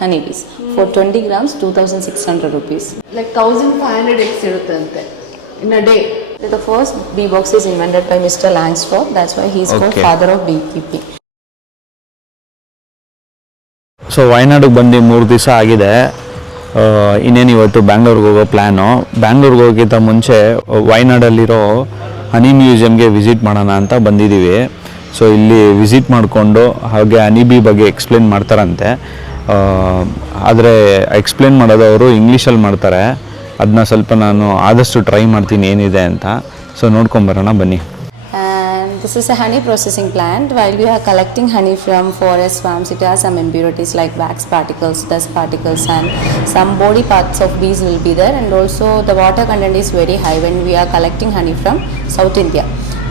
honeybees. For 20 grams, 2,600 rupees. Like 1,500 eggs iruttante in a day. The first bee box is invented by Mr. Langstroth. That's why he is called father of beekeeping. So ವಯನಾಡಿಗೆ ಬಂದು 3 ದಿವಸ ಆಗಿದೆ. ಇನ್ನೇನು ಇವತ್ತು ಬ್ಯಾಂಗ್ಳೂರ್ಗೆ ಹೋಗೋ plan. ಬ್ಯಾಂಗ್ಳೂರ್ಗೆ ಹೋಗೋಕ್ಕಿಂತ ಮುಂಚೆ ವಯನಾಡಲ್ಲಿರೋ ಹನಿ ಮ್ಯೂಸಿಯಮ್ಗೆ visit ಮಾಡೋಣ ಅಂತ ಬಂದಿದ್ದೀವಿ. ಸೊ ಇಲ್ಲಿ ವಿಸಿಟ್ ಮಾಡಿಕೊಂಡು ಹಾಗೆ ಹನಿ ಬಿ ಬಗ್ಗೆ ಎಕ್ಸ್ಪ್ಲೇನ್ ಮಾಡ್ತಾರಂತೆ. ಆದರೆ ಎಕ್ಸ್ಪ್ಲೇನ್ ಮಾಡೋದವರು ಇಂಗ್ಲೀಷಲ್ಲಿ ಮಾಡ್ತಾರೆ. ಅದನ್ನ ಸ್ವಲ್ಪ ನಾನು ಆದಷ್ಟು ಟ್ರೈ ಮಾಡ್ತೀನಿ ಏನಿದೆ ಅಂತ. ಸೊ ನೋಡ್ಕೊಂಬರೋಣ ಬನ್ನಿ. And this is a honey processing plant. While we are collecting honey from forest farms, it has some impurities like wax particles, dust particles, and some body parts of bees will be there. And also the water content is very high when we are collecting honey from South India.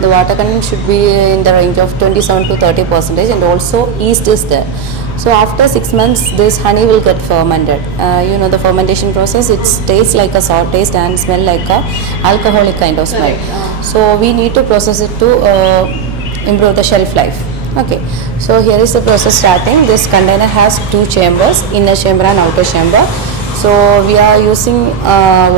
The water content should be in the range of 27 to 30%, and also yeast is there. So after 6 months, this honey will get fermented. The fermentation process, it tastes like a sour taste and smell like a alcoholic kind of smell. So we need to process it to improve the shelf life. Okay, so here is the process starting. This container has 2 chambers, inner chamber and outer chamber. So we are using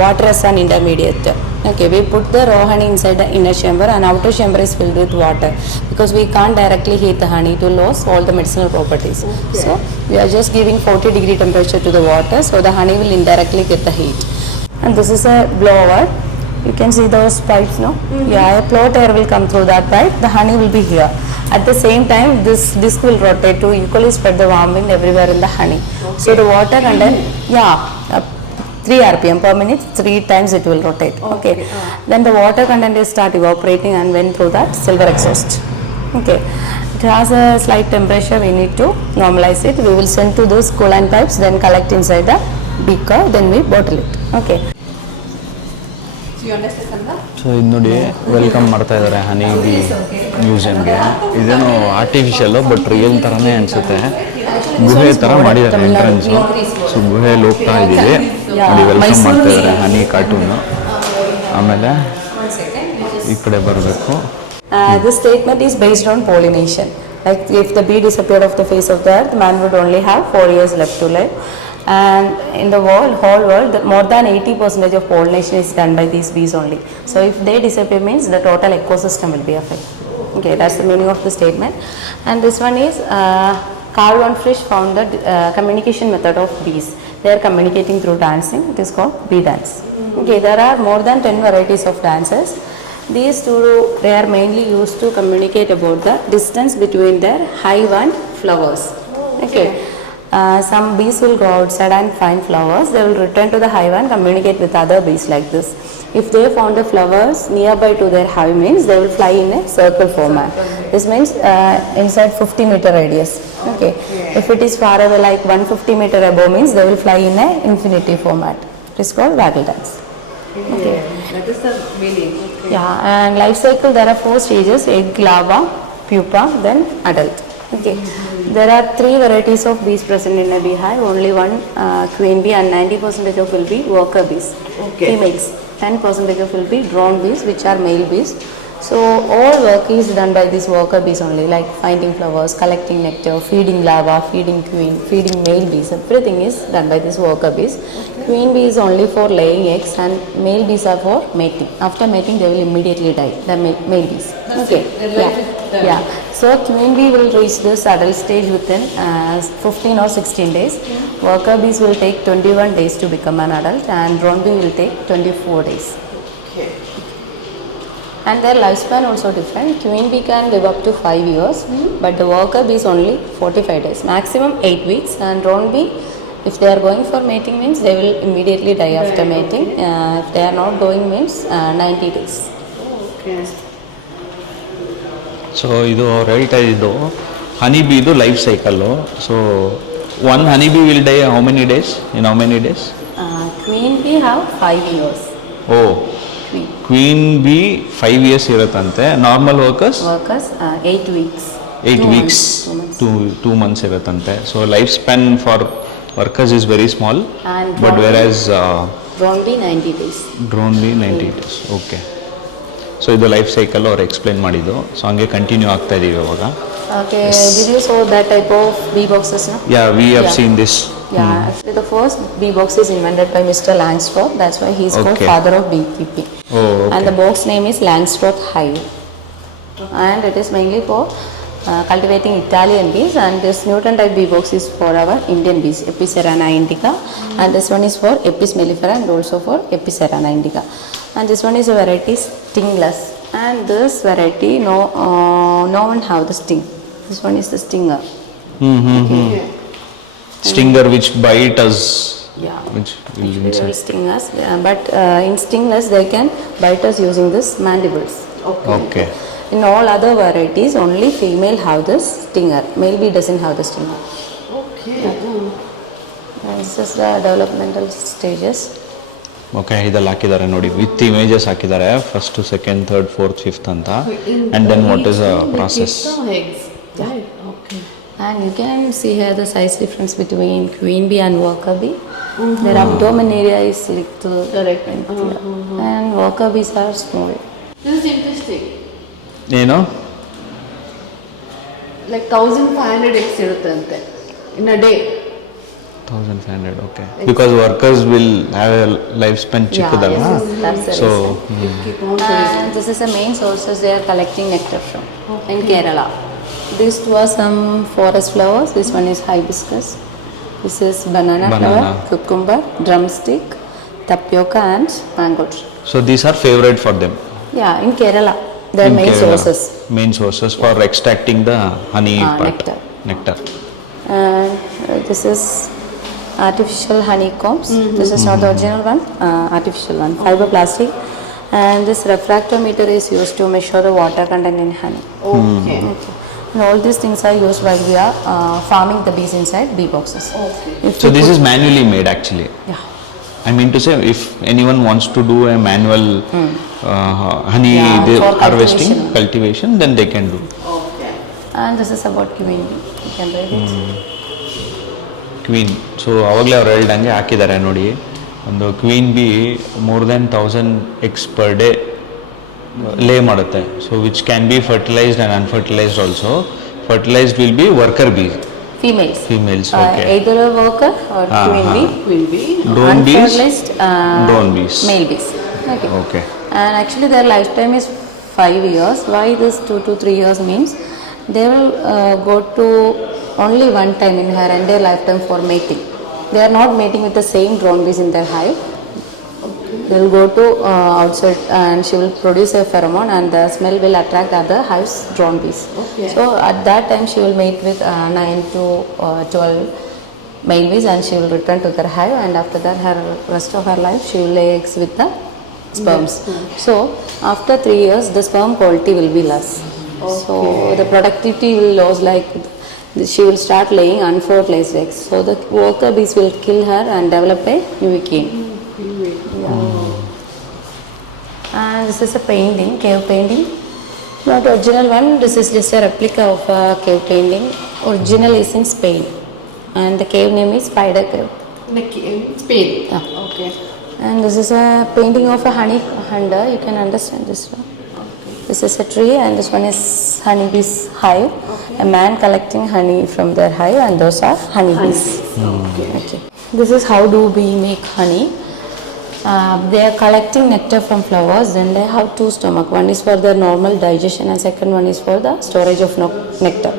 water as an intermediate. Okay, we put the raw honey inside the inner chamber and outer chamber is filled with water because we can't directly heat the honey to lose all the medicinal properties. Okay. So we are just giving 40-degree temperature to the water so the honey will indirectly get the heat. And this is a blower. You can see those pipes, no? Yeah, a float air will come through that pipe. The honey will be here. At the same time, this disc will rotate to equally spread the warm wind everywhere in the honey. Okay. So the water content, 3 rpm per minute, 3 times it will rotate. Okay. Then the water content will start evaporating and went through that silver exhaust. Okay. It has a slight temperature. We need to normalize it. We will send to those coolant pipes, then collect inside the beaker, then we bottle it. Okay. So ಇದು ನೋಡಿ welcome ಮಾಡ್ತಾ ಇದ್ದಾರೆ honey bee ಮ್ಯೂಸಿಯಮ್ಗೆ. ಇದೇನು artificial but real ಥರನೇ ಅನಿಸುತ್ತೆ. ಗುಹೆ ಥರ ಮಾಡಿದ್ದಾರೆ ಎಂಟ್ರೆನ್ಸು. ಸೊ ಗುಹೆಯಲ್ಲಿ ಹೋಗ್ತಾ ಇದ್ದೀವಿ. ನೋಡಿ ವೆಲ್ಕಮ್ ಮಾಡ್ತಾ ಇದ್ದಾರೆ ಹನಿ ಕಾರ್ಟೂನು. ಆಮೇಲೆ ಈ ಕಡೆ ಬರಬೇಕು. This statement is based on pollination. Like if the bee disappeared off the face of the earth, man would only have 4 years left to live. And in the whole world, more than 80% of pollination is done by these bees only. So if they disappear means the total ecosystem will be affected. Okay, that's the meaning of the statement. And this one is Carl von Frisch found the communication method of bees. They are communicating through dancing. It is called bee dance. Okay, there are more than 10 varieties of dances. These two, they are mainly used to communicate about the distance between their hive and flowers. Okay. Some bees will go outside and find flowers. They will return to the hive and communicate with other bees like this. If they found the flowers nearby to their hive means they will fly in a circle format. This means inside 50-meter radius. Okay. If it is far away like 150-meter above means they will fly in a infinity format. It is called waggle dance. Okay. That is the meaning. Okay. Yeah, and life cycle there are 4 stages: egg, larva, pupa, then adult. Okay. There are 3 varieties of bees present in a beehive. Only one queen bee and 90% of will be worker bees. Okay. Females. 10% of will be drone bees, which are male bees. So all work is done by these worker bees only, like finding flowers, collecting nectar, feeding larva, feeding queen, feeding male bees. Everything is done by these worker bees. Okay. Queen bee is only for laying eggs, and male bees are for mating. After mating, they will immediately die. The male bees. Okay. Yeah. So queen bee will reach this adult stage within 15 or 16 days. Worker bees will take 21 days to become an adult, and drone bee will take 24 days. Okay. And their lifespan also different. Queen bee can live up to 5 years, but the worker bee is only 45 days, maximum 8 weeks. And drone bee, if they are going for mating means they will immediately die after mating. If they are not going means 90 days. Okay. So ಇದು ಅವ್ರು ಹೇಳ್ತಾ ಇದ್ದು honey ಬೀದು life cycle. So one honey bee will die how many days? In how many days? Queen bee have 5 years. ಓ, queen bee 5 years ಇರುತ್ತಂತೆ. Normal workers 8 weeks. 8 weeks, 2 months ಇರುತ್ತಂತೆ. So life span for workers is very small, but whereas drone bee 90 days. Drone bee 90 days. Okay. So ಇದು life cycle ಅವ್ರು explain ಮಾಡಿದ್ದು. So ಹಂಗೆ continue ಆಗ್ತಾ ಇದೀವಿ ಇವಾಗ. Okay, did you saw that type of bee boxes, no? Yeah we have Yeah. Scene this. Yeah, actually the first bee box is invented by Mr. Langstroth. That's why he is called Okay. father of beekeeping. Oh, okay. And the box name is Langstroth Hive. And it is mainly for cultivating Italian bees. And this Newton type bee box is for our Indian bees, Epicerana indica. And this one is for Apis mellifera and also for Epicerana indica. And this one is a variety stingless. And this variety, no one have the sting. This one is the stinger. Okay. Stinger which bite us. Yeah. Which will Actually, they inside. will sting us, yeah, but in stingless they can bite us using this mandibles. Okay. In all other varieties, only female have this stinger. Male bee doesn't have the stinger. Okay. And this is the developmental stages. Okay ಇದಲ್ಲಿ ಹಾಕಿದ್ದಾರೆ ನೋಡಿ, with images ಹಾಕಿದ್ದಾರೆ, first second third fourth fifth ಅಂತ. And then what is a process. Eggs. Right. Okay. And you can see here the size difference between queen bee and worker bee. Their abdomen area is little, Correct. and worker bees are small. This is interesting. ಏನು Like 1500 eggs ಇರುತ್ತಂತೆ in a day. 1500. Okay, because workers will have a life span ಚಿಕ್ಕದಲ್ಲ. yes, that's the so Keep on producing. And this is the main sources they are collecting nectar from in Kerala. These two are some forest flowers. This one is hibiscus. This is banana flower, cucumber, drumstick, tapioca and mango tree. So these are favourite for them. Yeah, in Kerala, they are main sources. Main sources for extracting the honey part, nectar. And this is artificial honeycombs. This is not the original one, artificial one, fibroplastic. And this refractometer is used to measure the water content in honey. Okay. Okay. And all these things are used while we are farming the bees inside bee boxes. Okay. If So you this put- is manually made actually. Yeah. I mean to say, if anyone wants to do a manual honey Yeah, for harvesting, cultivation. cultivation, then they can do. Okay. And this is about queen bee. You can read it. Queen. So ಅವಾಗಲೇ ಅವ್ರು ಹೇಳ್ದಂಗೆ ಹಾಕಿದ್ದಾರೆ ನೋಡಿ, ಒಂದು queen bee more than 1000 eggs per day lay ಮಾಡುತ್ತೆ. So which can be fertilised and unfertilised also. Fertilised will be worker bees, Females. Females. Okay. Either a worker or queen bee. Queen bee. Drone bees, Unfertilized, drone bees. male bees. Okay. Okay. And actually their lifetime is 5 years. Why this 2 to 3 years means they will go to only one time in her entire lifetime for mating. They are not mating with the same drone bees in their hive. They will go to outside and she will produce a pheromone and the smell will attract other hives drone bees. Okay. So at that time she will mate with 9 to 12 male bees and she will return to their hive, and after that her rest of her life she will lay eggs with the sperms. So after 3 years the sperm quality will be less. So the productivity will lose, like she will start laying unfertilized eggs. So the worker bees will kill her and develop a new queen. And this is a painting, cave painting. Not original one, this is just a replica of a cave painting. Original is in Spain and the cave name is Spider Cave. In Spain. Yeah. Okay. And this is a painting of a honey hunter. You can understand this one. This is a tree and this one is honeybees hive. A man collecting honey from their hive and those are honeybees. Okay. This is how do we make honey. They are collecting nectar from flowers, then they have 2 stomachs. One is for their normal digestion and second one is for the storage of nectar.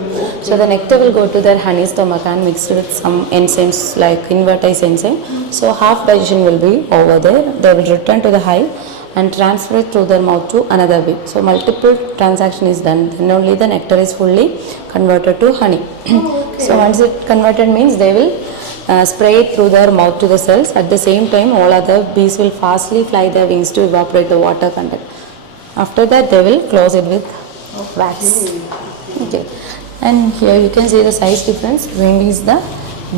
So the nectar will go to their honey stomach and mixed with some enzymes like invertase enzyme. So half digestion will be over there. They will return to the hive and transfer it through their mouth to another bee. So multiple transaction is done. Then only the nectar is fully converted to honey. So once it converted means they will spray it through their mouth to the cells. At the same time all other bees will fastly fly their wings to evaporate the water content. After that they will close it with wax. Okay. And here you can see the size difference. Queen bee is the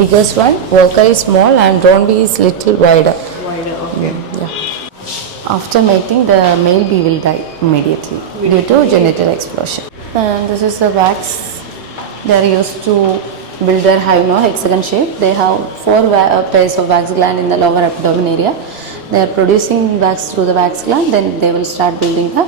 biggest one, worker is small and drone bee is little wider. Wider. Okay. Yeah. After mating the male bee will die immediately due to genital explosion. And this is the wax. They are used to build their hive, hexagon shape. They have 4 pairs of wax gland in the lower abdomen area. They are producing wax through the wax gland, then they will start building the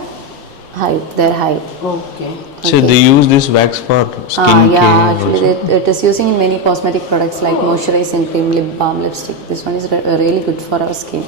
high. They're high. Okay So they use this wax for skin Yeah, care actually also. it is using in many cosmetic products like moisturizing cream, lip balm, lipstick. This one is really good for our skin.